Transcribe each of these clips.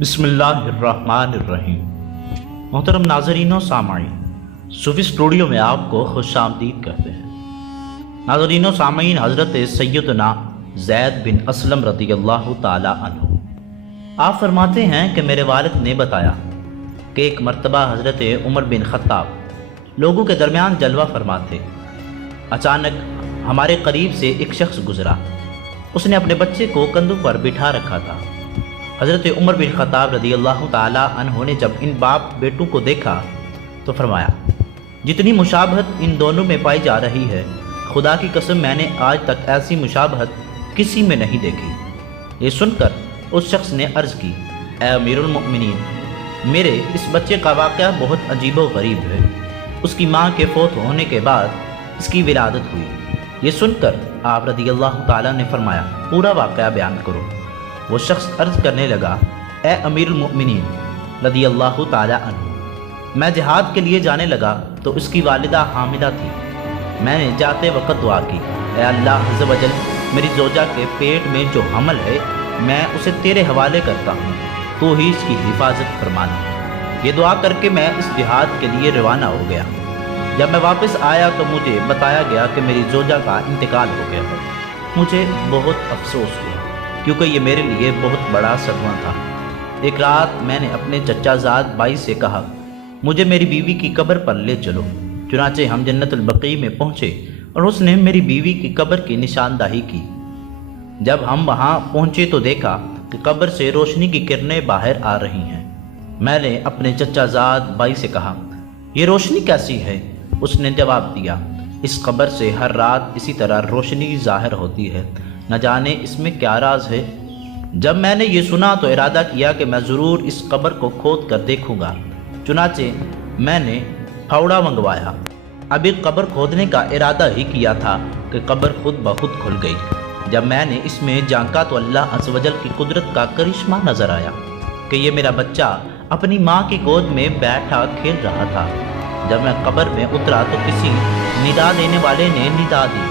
بسم اللہ الرحمن الرحیم۔ محترم ناظرین و سامعین، صوفی اسٹوڈیو میں آپ کو خوش آمدید کہتے ہیں۔ ناظرین و سامعین، حضرت سیدنا زید بن اسلم رضی اللہ تعالی عنہ آپ فرماتے ہیں کہ میرے والد نے بتایا کہ ایک مرتبہ حضرت عمر بن خطاب لوگوں کے درمیان جلوہ فرما تھے۔ اچانک ہمارے قریب سے ایک شخص گزرا۔ اس نے اپنے بچے کو کندھوں پر بٹھا رکھا تھا۔ حضرت عمر بن خطاب رضی اللہ تعالی عنہ نے جب ان باپ بیٹوں کو دیکھا تو فرمایا، جتنی مشابہت ان دونوں میں پائی جا رہی ہے، خدا کی قسم میں نے آج تک ایسی مشابہت کسی میں نہیں دیکھی۔ یہ سن کر اس شخص نے عرض کی، اے امیر المؤمنین، میرے اس بچے کا واقعہ بہت عجیب و غریب ہے۔ اس کی ماں کے فوت ہونے کے بعد اس کی ولادت ہوئی۔ یہ سن کر آپ رضی اللہ تعالیٰ نے فرمایا، پورا واقعہ بیان کرو۔ وہ شخص عرض کرنے لگا، اے امیر المؤمنین رضی اللہ تعالیٰ عنہ، میں جہاد کے لیے جانے لگا تو اس کی والدہ حاملہ تھی۔ میں نے جاتے وقت دعا کی، اے اللہ عز و جل، میری زوجہ کے پیٹ میں جو حمل ہے میں اسے تیرے حوالے کرتا ہوں، تو ہی اس کی حفاظت فرمانا۔ یہ دعا کر کے میں اس جہاد کے لیے روانہ ہو گیا۔ جب میں واپس آیا تو مجھے بتایا گیا کہ میری زوجہ کا انتقال ہو گیا ہے۔ مجھے بہت افسوس ہوا کیونکہ یہ میرے لیے بہت بڑا صدمہ تھا۔ ایک رات میں نے اپنے چچا زاد بھائی سے کہا، مجھے میری بیوی کی قبر پر لے چلو۔ چنانچہ ہم جنت البقیع میں پہنچے اور اس نے میری بیوی کی قبر کی نشاندہی کی۔ جب ہم وہاں پہنچے تو دیکھا کہ قبر سے روشنی کی کرنیں باہر آ رہی ہیں۔ میں نے اپنے چچا زاد بھائی سے کہا، یہ روشنی کیسی ہے؟ اس نے جواب دیا، اس قبر سے ہر رات اسی طرح روشنی ظاہر ہوتی ہے، نہ جانے اس میں کیا راز ہے۔ جب میں نے یہ سنا تو ارادہ کیا کہ میں ضرور اس قبر کو کھود کر دیکھوں گا۔ چنانچہ میں نے پھاوڑا منگوایا۔ ابھی قبر کھودنے کا ارادہ ہی کیا تھا کہ قبر خود بخود کھل گئی۔ جب میں نے اس میں جھانکا تو اللہ عز و جل کی قدرت کا کرشمہ نظر آیا کہ یہ میرا بچہ اپنی ماں کی گود میں بیٹھا کھیل رہا تھا۔ جب میں قبر میں اترا تو کسی ندا دینے والے نے ندا دی،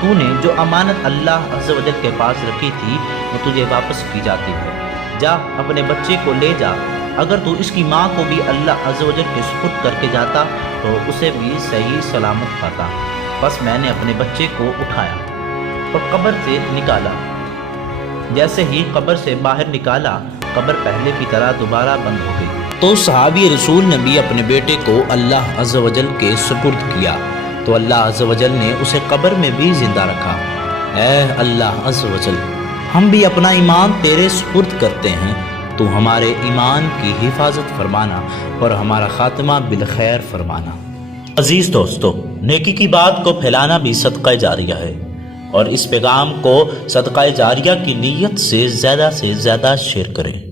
تو نے جو امانت اللہ عز و جل کے پاس رکھی تھی وہ تجھے واپس کی جاتی ہے۔ جا اپنے بچے کو لے جا، اگر تو اس کی ماں کو بھی اللہ عز و جل کے سپرد کر کے جاتا تو اسے بھی صحیح سلامت پاتا۔ بس میں نے اپنے بچے کو اٹھایا اور قبر سے نکالا۔ جیسے ہی قبر سے باہر نکالا، قبر پہلے کی طرح دوبارہ بند ہو گئی۔ تو صحابی رسول نے بھی اپنے بیٹے کو اللہ عز و جل کے سپرد کیا تو اللہ عز و جل نے اسے قبر میں بھی زندہ رکھا۔ اے اللہ عز و جل، ہم بھی اپنا ایمان تیرے سپرد کرتے ہیں، تو ہمارے ایمان کی حفاظت فرمانا اور ہمارا خاتمہ بالخیر فرمانا۔ عزیز دوستو، نیکی کی بات کو پھیلانا بھی صدقہ جاریہ ہے، اور اس پیغام کو صدقہ جاریہ کی نیت سے زیادہ شیئر کریں۔